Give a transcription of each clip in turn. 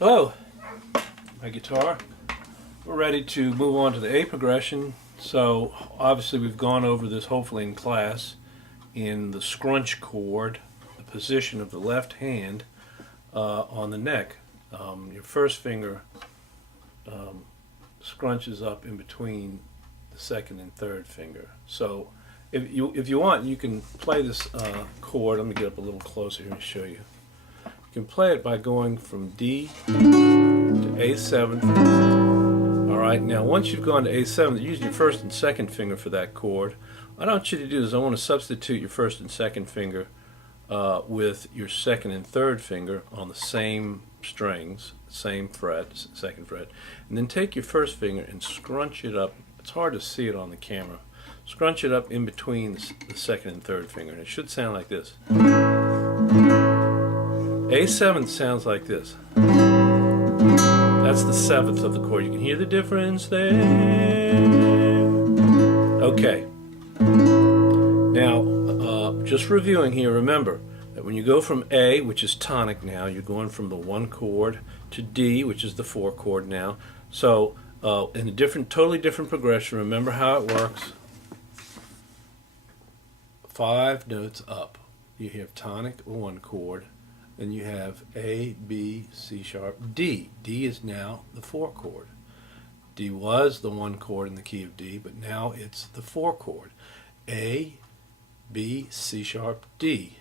Oh, my guitar. We're ready to move on to the A progression. So obviously we've gone over this hopefully in class in the scrunch chord, the position of the left hand on the neck. Your first finger scrunches up in between the second and third finger. So if you want, you can play this chord. Let me get up a little closer here and show you. You can play it by going from D to A7. Alright, now once you've gone to A7, use your first and second finger for that chord. What I want you to do is I want to substitute your first and second finger with your second and third finger on the same strings, same fret, second fret, and then take your first finger and scrunch it up. It's hard to see it on the camera. Scrunch it up in between the second and third finger, and it should sound like this. A7 sounds like this. That's the seventh of the chord. You can hear the difference there. Okay. Now, just reviewing here, remember that when you go from A, which is tonic now, you're going from the one chord to D, which is the four chord now. So, in a totally different progression, remember how it works. 5 notes up. You have tonic, one chord. Then you have A, B, C sharp, D. D is now the 4 chord. D was the 1 chord in the key of D, but now it's the 4 chord. A, B, C sharp, D.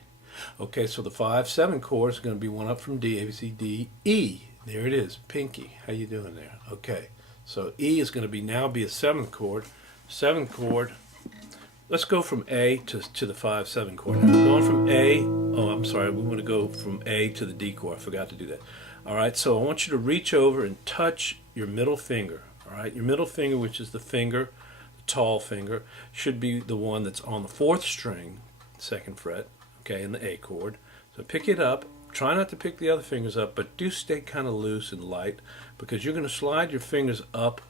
Okay, so the 5-7 chord is going to be one up from D, A, B, C, D, E. There it is, pinky. How you doing there? Okay, so E is going to now be a 7th chord. 7th chord. Let's go from A to the 5-7 chord. Now we're going from A. Oh, I'm sorry. We want to go from A to the D chord. I forgot to do that. All right. So I want you to reach over and touch your middle finger. All right. Your middle finger, which is the finger, the tall finger, should be the one that's on the 4th string, 2nd fret. Okay, in the A chord. So pick it up. Try not to pick the other fingers up, but do stay kind of loose and light because you're going to slide your fingers up,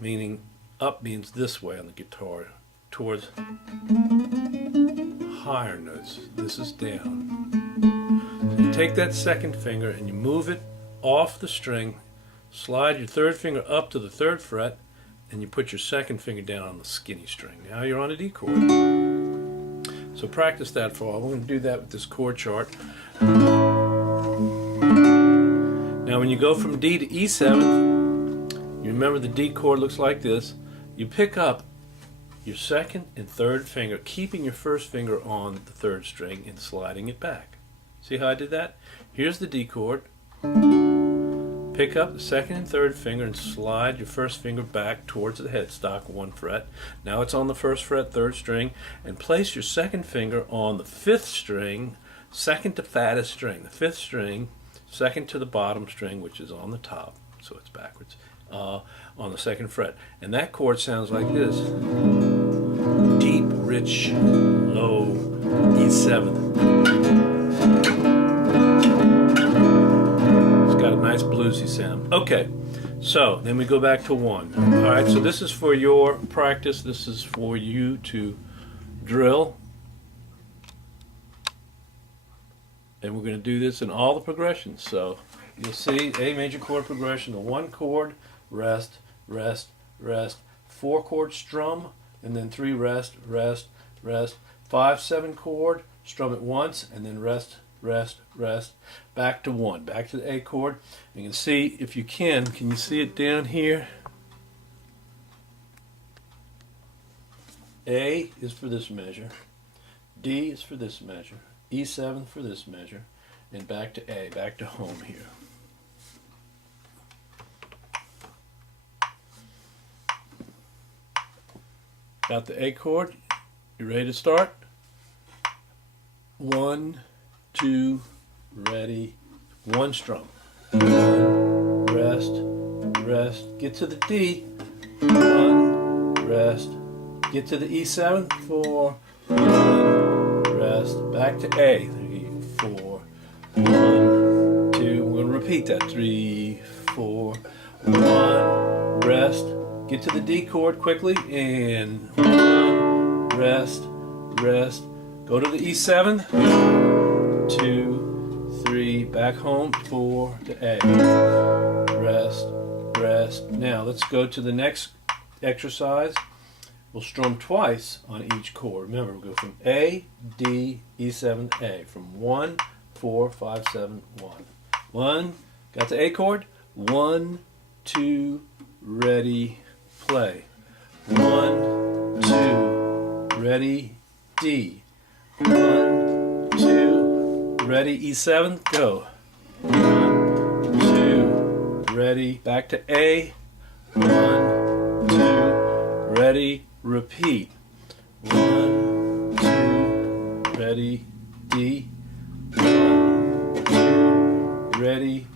meaning up means this way on the guitar, towards higher notes. This is down. You take that 2nd finger and you move it off the string, slide your 3rd finger up to the 3rd fret, and you put your 2nd finger down on the skinny string. Now you're on a D chord. So practice that for a while. We're going to do that with this chord chart. Now when you go from D to E7, you remember the D chord looks like this. You pick up your 2nd and 3rd finger, keeping your 1st finger on the 3rd string and sliding it back. See how I did that? Here's the D chord. Pick up the 2nd and 3rd finger and slide your 1st finger back towards the headstock, 1 fret. Now it's on the 1st fret, 3rd string, and place your 2nd finger on the 5th string, 2nd to fattest string, the 5th string, 2nd to the bottom string, which is on the top, so it's backwards, on the 2nd fret. And that chord sounds like this. Deep, rich, low, E7. It's got a nice bluesy sound. Okay, so then we go back to 1. Alright, so this is for your practice. This is for you to drill. And we're going to do this in all the progressions. So you'll see A major chord progression, the 1 chord, rest, rest, rest, 4 chord strum, and then 3 rest, rest, rest, 5-7 chord, strum it once, and then rest, rest, rest, back to 1, back to the A chord. You can see, if you can you see it down here? A is for this measure, D is for this measure, E7 for this measure, and back to A, back to home here. Got the A chord? You ready to start? 1, 2, ready, 1 strum. 1, rest, rest, get to the D. 1, rest, get to the E7, 4, 1, rest, back to A, 3, 4, 1, 2, we're going to repeat that, 3, 4, 1, rest, get to the D chord quickly, and 1, rest, rest, go to the E7, 2, 3, back home, 4 to A. Rest, rest. Now let's go to the next exercise. We'll strum twice on each chord. Remember, we'll go from A, D, E7, A. From 1, 4, 5, 7, 1. 1, got the A chord. 1, 2, ready, play. 1, 2, ready, D. 1, 2, ready, E7, go. 1, 2, ready, back to A. 1, 2, ready, repeat. 1, 2, ready, D. 1, 2, ready,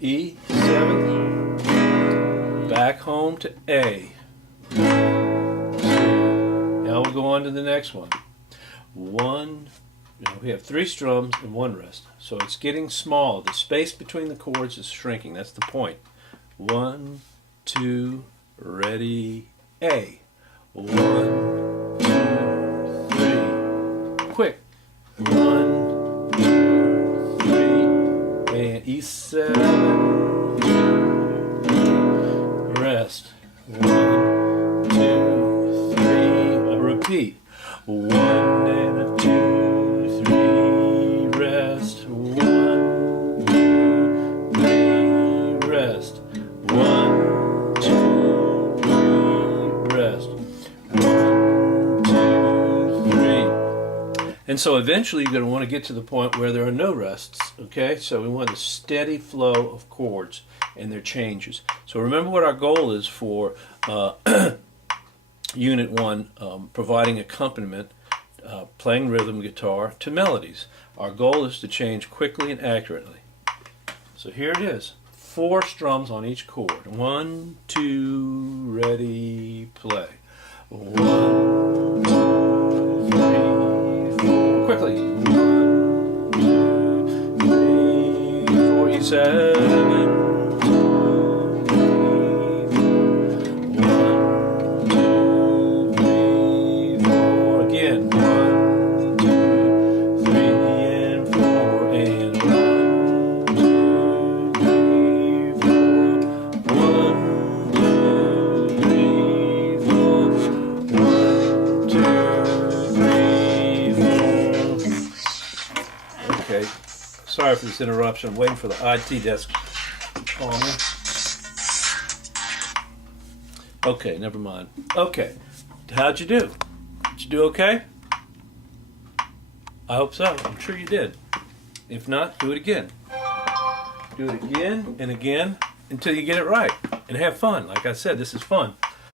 E7. Back home to A. 1, 2. Now we'll go on to the next one. 1. We have 3 strums and 1 rest, so it's getting smaller. The space between the chords is shrinking. That's the point. 1, 2, ready, A. 1, 2, 3. Quick. 1, 2, 3, and E7. Rest. 1, 2, 3. Repeat. 1 and a 2, 3. Rest. 1, 2, 3. Rest. 1, 2, 3. Rest. 1, 2, 3. And so eventually you're going to want to get to the point where there are no rests. Okay, so we want a steady flow of chords and their changes. So remember what our goal is for Unit 1, providing accompaniment, playing rhythm guitar to melodies. Our goal is to change quickly and accurately. So here it is. 4 strums on each chord. 1, 2, ready, play. 1, 2, 3, 4. Quickly. 1, 2, 3, 4. E7. 1, 2, 3, 4. Sorry for this interruption. I'm waiting for the IT desk to call me. Okay, never mind. Okay, how'd you do? Did you do okay? I hope so. I'm sure you did. If not, do it again. Do it again and again until you get it right. And have fun. Like I said, this is fun.